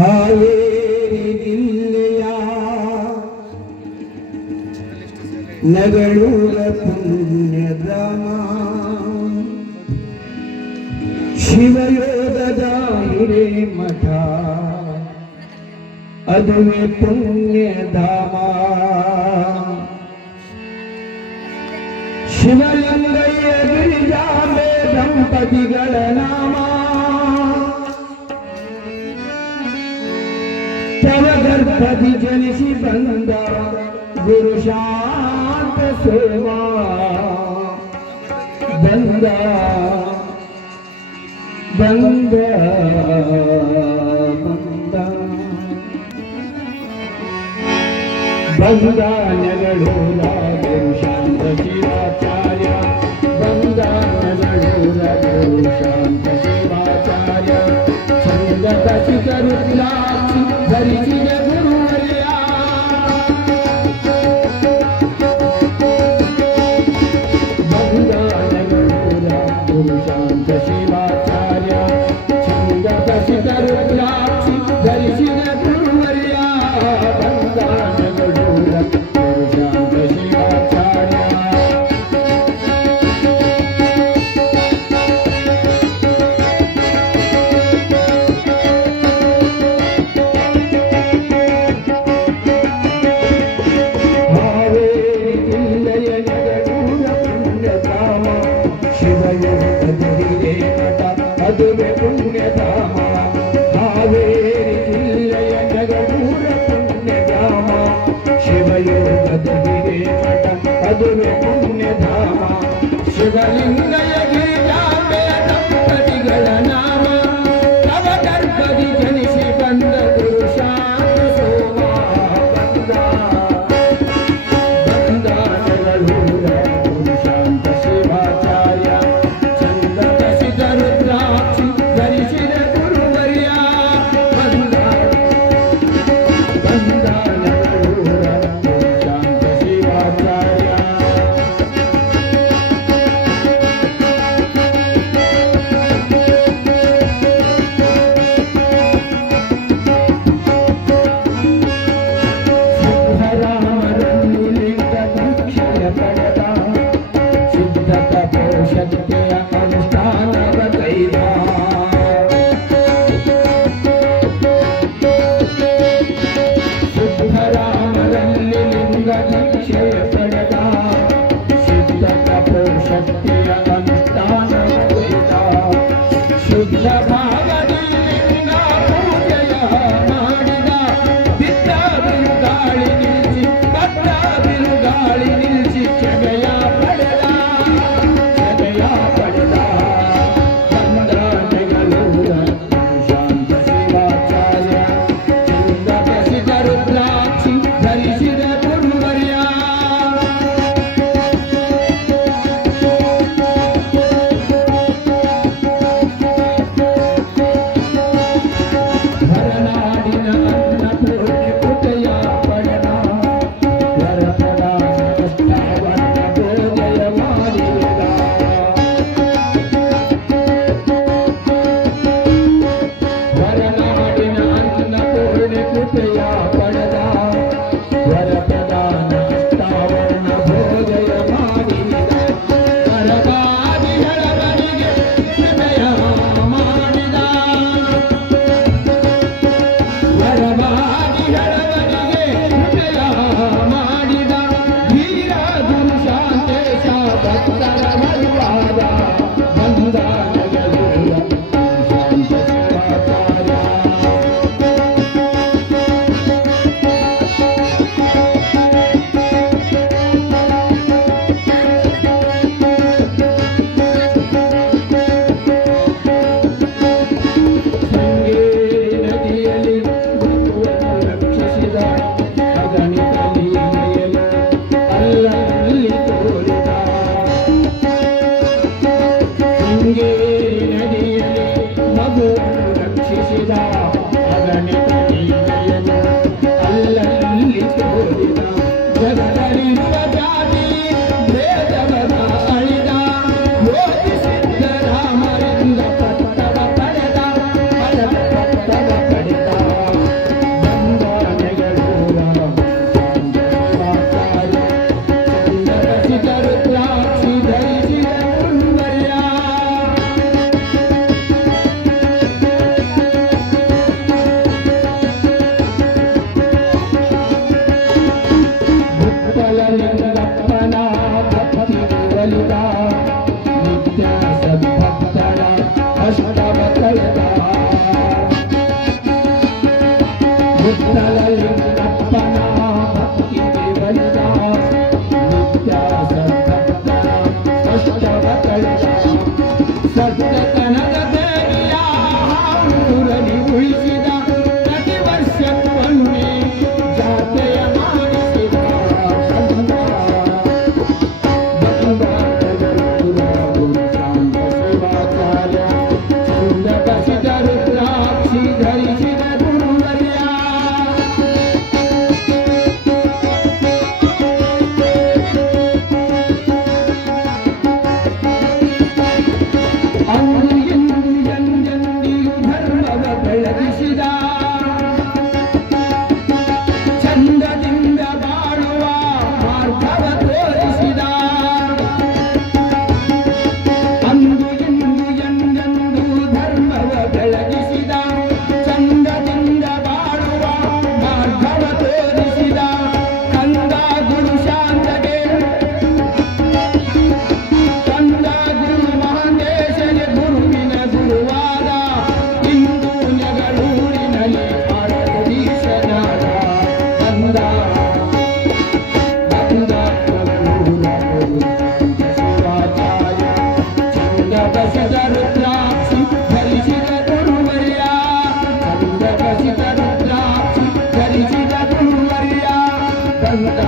ಹಾವೇರಿ ಜಿಲ್ಲೆಯ ನಗಳೂರ ಪುಣ್ಯಧಾಮ ಶಿವಯೋಗದ ಹಿರೇಮಠ ಅದುವೆ ಪುಣ್ಯಧಾಮ ಶಿವಲಿಂಗಯ್ಯ ಗಿರಿಜಾಂಬೆ ದಂಪತಿಗಳ ನಾಮ ತವಗರ್ಭದಿ ಜನಿಸಿ ಬಂದ ಗುರು ಶಾಂತ ಸೇವಾ ಬಂದ ಬಂದ ಬಂದ ನೆಗಳೂರ ಗುರು ಶಾಂತ ಶಿವಾಚಾರ್ಯ ಬಂದ ನೆಗಳೂರ ಗುರು ಶಾಂತ ಶಿವಾಚಾರ್ಯ ಚಂದ ಕಸಿತ ರುದ್ರಾಕ್ಷಿ ಧರಿಸಿದ ಗುರುವರ್ಯ ಬಂದ ನೆಗಳೂರ ಗುರು ಶಾಂತ ಶಿವಾಚಾರ್ಯ ಚಂದ ಕಸಿತ ರುದ್ರಾಕ್ಷಿ ಧರಿಸಿದ ಗುರುವರ್ಯ ಬಂದ ನೆಗಳೂರ ಗುರು ಶಾಂತ ಶಿವಾಚಾರ್ಯ ಅದುವೆ ಪುಣ್ಯಧಾಮ ಹಾವೇರಿ ಜಿಲ್ಲೆಯ ನಗಳೂರ ಪುಣ್ಯಧಾಮ ಶಿವಯೋಗದ ಹಿರೇಮಠ ಅದುವೆ ಪುಣ್ಯಧಾಮ ಶಿವಲಿಂಗಯ ಗಿರಿಜಾಂಬೆ ದಂಪತಿಗಳ ನಾಮ ತವ ಗರ್ಭದಿ ಜನಿಸಿ ಬಂದ ಗುರು ಶಾಂತ ಸೋಮ ಬಂದ ಬಂದ ನಗಳೂರ ಗುರು ಶಾಂತ ಶಿವಾಚಾರ್ಯ ಚಂದ ಕಸಿದ ರುದ್ರಾಕ್ಷಿ ಧರಿಸಿದ ಗುರುವರ್ಯ ಬಂದ ಬಂದ ನಗಳೂರ ಗುರು ಶಾಂತ ಶಿವಾಚಾರ್ಯ ಸಿದ್ಧರಾಮರಲ್ಲಿ ಲಿಂಗ ದೀಕ್ಷೆಯ ಪಡೆದ ಸಿದ್ಧ ತಪೋಶಕ್ತಿಯ ಅನುಷ್ಠಾನವ ಕೈದ ಸಿದ್ಧರಾಮರಲ್ಲಿ ಲಿಂಗ ದೀಕ್ಷೆಯ ಪಡೆದ ಸಿದ್ಧ ತಪೋಶಕ್ತಿಯ ಅನುಷ್ಠಾನವ ಕೈದ ಶುದ್ಧ ಭಾವದಿ ಲಿಂಗ ಪೂಜೆಯ ಮಾಡಿದ ಬಿದ್ದ ಬಿರುಗಾಳಿ ನಿಲ್ಲಿಸಿ ಬದ್ದ ಬಿರುಗಾಳಿ ನಿಲ್ಲಿಸಿ ಕ್ಷಮೆಯ ಪಡೆದ ಕ್ಷಮೆಯ ಪಡೆದ ಬಂದ ನೆಗಳೂರ ಗುರು ಶಾಂತ ಶಿವಾಚಾರ್ಯ ಚಂದ ಕಸಿದ ರುದ್ರಾಕ್ಷಿ ಧರಿಸಿದ ಗುರುವರ್ಯ ಹೊರನಾಡಿನ ಅನ್ನಪೂರ್ಣೆ ಕೃಪೆಯ ಪಡೆದ ವರಪ್ರದಾನ ಕಷ್ಟವನ್ನ ಬೋಧೆಯ ಮಾಡಿದ ಹೊರನಾಡಿನ ಅನ್ನಪೂರ್ಣೆ ಕೃಪೆಯ ಪಡೆದ ವರಪ್ರದಾನ ಕಷ್ಟವನ್ನ ಬೋಧೆಯ ಮಾಡಿದ ವರದಾದಿ ಹೆಳವನಿಗೆ ಕ್ಷಮೆಯ ಮಾಡಿದ ವರವಾದಿ ಹೆಳವನಿಗೆ ಕೃಪೆಯ ಮಾಡಿದ ವೀರ ಗುರು ಶಾಂತೇಶ ಭಕ್ತರ ಬಲವಾದ ಬಂದ ನೆಗಳೂರ ಗುರು ಶಾಂತ ಶಿವಾಚಾರ್ಯ ಶೃಂಗೇರಿ ನದಿಯಲ್ಲಿ ಮಗುವನ್ನು ರಕ್ಷಿಸಿದ ಅಗಣಿತ ಲೀಲೆಯಲ್ಲಿ ಅಲ್ಲಲ್ಲಿ ತೋರಿದ ಶೃಂಗೇರಿ ನದಿಯಲ್ಲಿ ಮಗುವನ್ನು ರಕ್ಷಿಸಿದ ಅಗಣಿತ ಲೀಲೆಯಲ್ಲಿ ಅಲ್ಲಲ್ಲಿ ತೋರಿದ ಜಗದಲ್ಲಿರುವ ಜಾತಿ ಭೇದವನ ಅಳಿದ ಯೋಗಿ ಸಿದ್ಧರಾಮರಿಂದ ಪಟ್ಟವ ಪಡೆದ ಪಟ್ಟವ ಪಡೆದ ಸತ್ತತನದ ದೇವಿಯ ಊರಲ್ಲಿ ಉಳಿಸಿದ ಪ್ರತಿ ವರ್ಷಕ್ಕೊಮ್ಮೆ ಜಾತ್ರೆಯ ಮಾಡಿಸಿದ ಶಾಂತ ಶಿವಾಚಾರ್ಯ ಚಂದ ಬಸಿದ ರುದ್ರಾಕ್ಷಿ ಧರಿಸಿದ ಗುರುವರ್ಯ ಅಂದು ಎಂದು ಎಂದೆಂದಿಗೂ ಧರ್ಮವ ಬೆಳಗಿಸಿದ ಚಂದದಿಂದ ಬಾಳುವ ಮಾರ್ಗವ ತೋರಿಸಿದ ಅಂದು ಎಂದು ಎಂದೆಂದೂ ಧರ್ಮವ ಬೆಳಗಿಸಿದ ಚಂದದಿಂದ ಬಾಳುವ ಮಾರ್ಗವ ತೋರಿಸಿದ ಕಂದ ಗುರು ಶಾಂತಗೆ ಕಂದ ಗುರು ಮಹಾಂತೇಶಗೆ ಗುರುವಿನ ಗುರುವಾದ ಇಂದು ನೆಗಳೂರಿನಲ್ಲಿ ಆಡದೀಶನಾದ ಕಂದ ಕಂದ ಶಿವಾಚಾರ್ಯ ಚಂದ ಬಸಿದ ರುದ್ರಾಕ್ಷಿ ಧರಿಸಿದ ಗುರುವರ್ಯ ಚಂದ ಬಸಿದ ರುದ್ರಾಕ್ಷಿ ಧರಿಸಿದ ಗುರುವರ್ಯ ಕಂದ